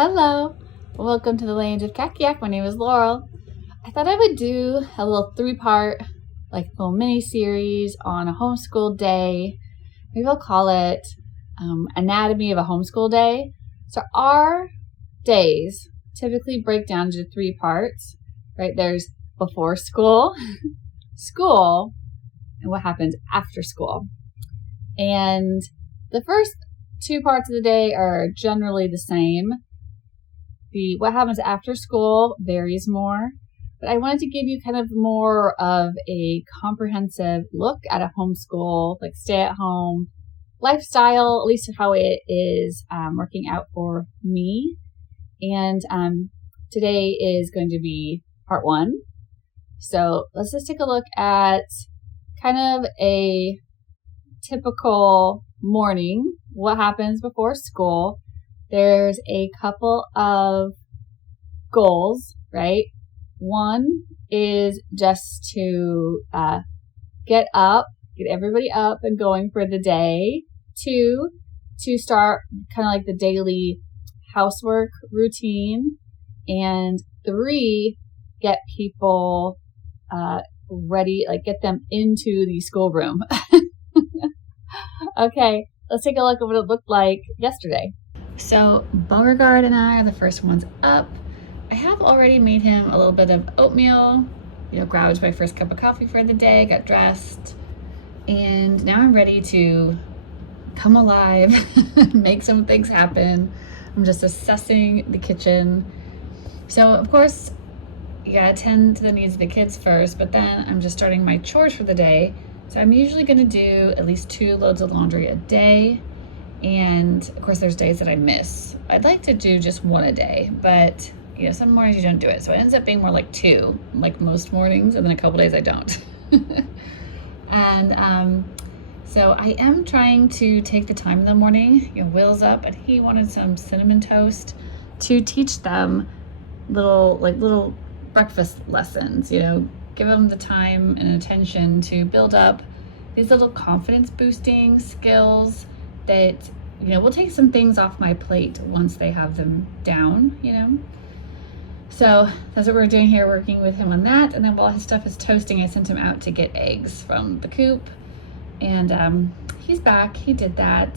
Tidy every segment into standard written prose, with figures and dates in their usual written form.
Hello, welcome to the Land of Kakiak. My name is Laurel. I thought I would do a little three-part, little mini-series on a homeschool day. Maybe I'll call it Anatomy of a Homeschool Day. So our days typically break down into three parts, right? There's before school, school, and what happens after school. And the first two parts of the day are generally the same. What happens after school varies more, but I wanted to give you kind of more of a comprehensive look at a homeschool, stay-at-home lifestyle, at least how it is working out for me. And today is going to be part one. So let's just take a look at kind of a typical morning, what happens before school. There's a couple of goals, right? One is just to get everybody up and going for the day. Two, to start kind of the daily housework routine. And three, get people ready, get them into the schoolroom. Okay, let's take a look at what it looked like yesterday. So Beauregard and I are the first ones up. I have already made him a little bit of oatmeal, grabbed my first cup of coffee for the day, got dressed, and now I'm ready to come alive, make some things happen. I'm just assessing the kitchen. So of course, you gotta tend to the needs of the kids first, but then I'm just starting my chores for the day. So I'm usually gonna do at least 2 loads of laundry a day. And of course there's days that I miss. I'd like to do just 1 a day, but some mornings you don't do it. So it ends up being more like 2, like most mornings, and then a couple days I don't. And so I am trying to take the time in the morning. Will's up and he wanted some cinnamon toast to teach them little breakfast lessons, give them the time and attention to build up these little confidence boosting skills that, will take some things off my plate once they have them down, So that's what we're doing here, working with him on that. And then while his stuff is toasting, I sent him out to get eggs from the coop. And he's back. He did that.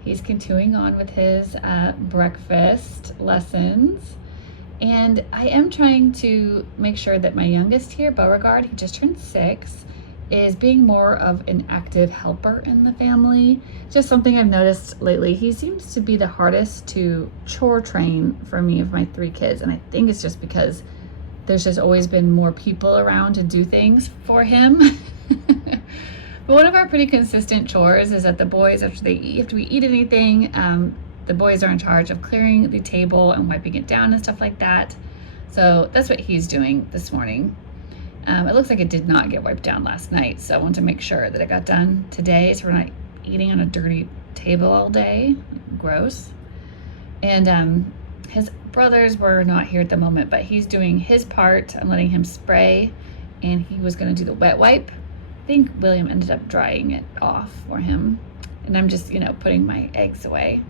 He's continuing on with his breakfast lessons. And I am trying to make sure that my youngest here, Beauregard, he just turned 6, is being more of an active helper in the family. Just something I've noticed lately. He seems to be the hardest to chore train for me of my 3 kids. And I think it's just because there's just always been more people around to do things for him. But one of our pretty consistent chores is that the boys, after we eat anything, the boys are in charge of clearing the table and wiping it down and stuff like that. So that's what he's doing this morning. It looks like it did not get wiped down last night, so I want to make sure that it got done today so we're not eating on a dirty table all day. Gross. And his brothers were not here at the moment, but he's doing his part. I'm letting him spray, and he was going to do the wet wipe. I think William ended up drying it off for him, and I'm just, putting my eggs away.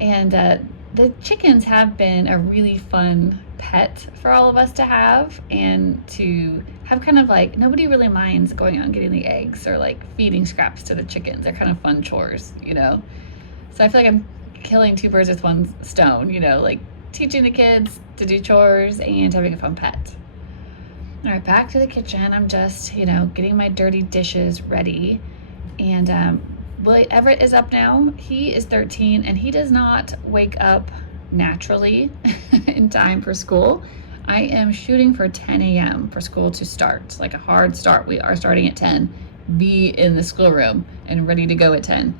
And the chickens have been a really fun pet for all of us to have, and to have kind of nobody really minds going out and getting the eggs or feeding scraps to the chickens. They're kind of fun chores, So I feel like I'm killing 2 birds with 1 stone, teaching the kids to do chores and having a fun pet. All right, back to the kitchen. I'm just, getting my dirty dishes ready. And Willie Everett is up now. He is 13 and he does not wake up naturally in time for school. I am shooting for 10 a.m. for school to start, a hard start. We are starting at 10, be in the schoolroom and ready to go at 10.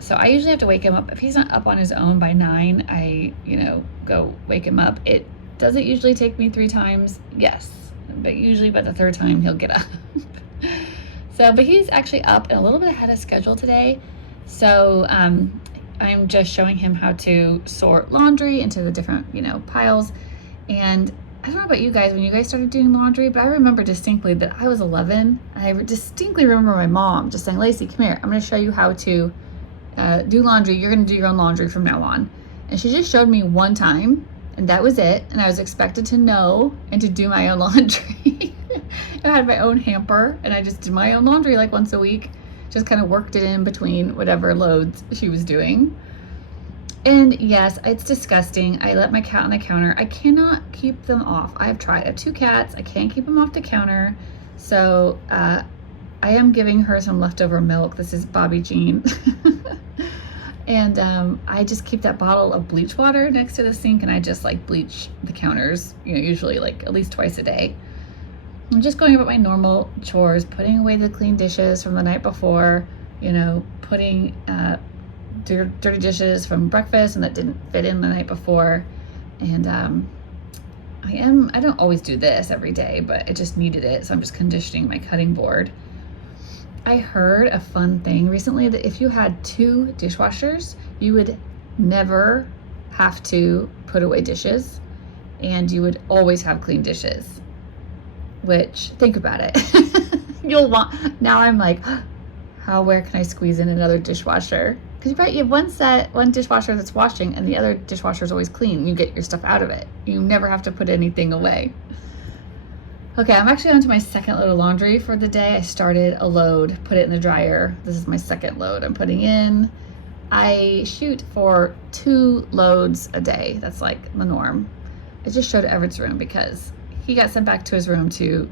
So I usually have to wake him up. If he's not up on his own by 9, I, go wake him up. It doesn't usually take me 3 times, yes, but usually by the 3rd time he'll get up. But he's actually up and a little bit ahead of schedule today. So I'm just showing him how to sort laundry into the different, piles. And I don't know about you guys, when you guys started doing laundry, but I remember distinctly that I was 11. I distinctly remember my mom just saying, Lacey, come here. I'm going to show you how to do laundry. You're going to do your own laundry from now on. And she just showed me one time, and that was it. And I was expected to know and to do my own laundry. I had my own hamper, and I just did my own laundry like once a week. Just kind of worked it in between whatever loads she was doing. And yes, it's disgusting. I let my cat on the counter. I cannot keep them off. I've tried. I have 2 cats. I can't keep them off the counter. So I am giving her some leftover milk. This is Bobby Jean. And I just keep that bottle of bleach water next to the sink, and I just like bleach the counters, usually like at least twice a day. I'm just going about my normal chores, putting away the clean dishes from the night before, putting dirty dishes from breakfast and that didn't fit in the night before. And I don't always do this every day, but I just needed it, so I'm just conditioning my cutting board. I heard a fun thing recently that if you had 2 dishwashers, you would never have to put away dishes, and you would always have clean dishes. Which, think about it. Now I'm like, where can I squeeze in another dishwasher? Because you have one dishwasher that's washing, and the other dishwasher is always clean. You get your stuff out of it. You never have to put anything away. Okay, I'm actually on to my second load of laundry for the day. I started a load, put it in the dryer. This is my second load I'm putting in. I shoot for 2 loads a day. That's like the norm. I just showed Everett's room because he got sent back to his room to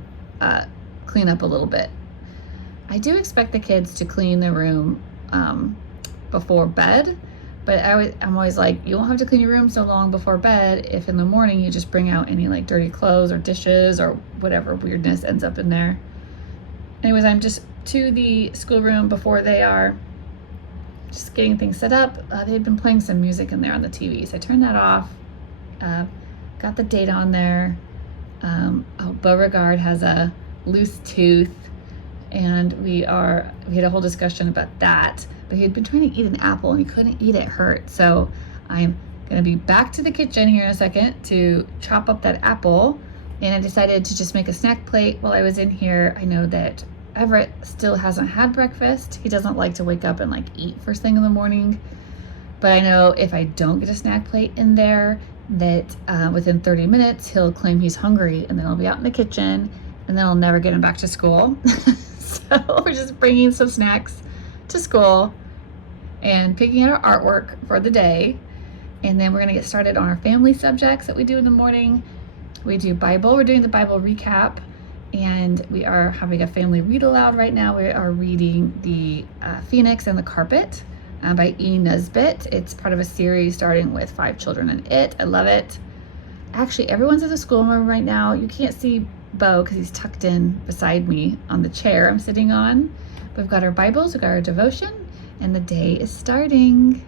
clean up a little bit. I do expect the kids to clean their room before bed, but I'm always like, you won't have to clean your room so long before bed if in the morning you just bring out any like dirty clothes or dishes or whatever weirdness ends up in there. Anyways, I'm just to the schoolroom before they are, just getting things set up. They've been playing some music in there on the TV, so I turned that off. Got the date on there. Beauregard has a loose tooth, and we had a whole discussion about that, but he had been trying to eat an apple and he couldn't eat it. Hurt. So I'm gonna be back to the kitchen here in a second to chop up that apple, and I decided to just make a snack plate while I was in here. I know that Everett still hasn't had breakfast. He doesn't like to wake up and like eat first thing in the morning, but I know if I don't get a snack plate in there, that within 30 minutes he'll claim he's hungry, and then I'll be out in the kitchen, and then I'll never get him back to school. So we're just bringing some snacks to school and picking out our artwork for the day, and then we're going to get started on our family subjects that we do in the morning. We do Bible. We're doing the Bible recap, and we are having a family read aloud right now. We are reading the Phoenix and the Carpet by E. Nesbitt. It's part of a series starting with 5 Children and It. I love it. Actually, everyone's in the schoolroom right now. You can't see Bo because he's tucked in beside me on the chair I'm sitting on. We've got our Bibles, we've got our devotion, and the day is starting.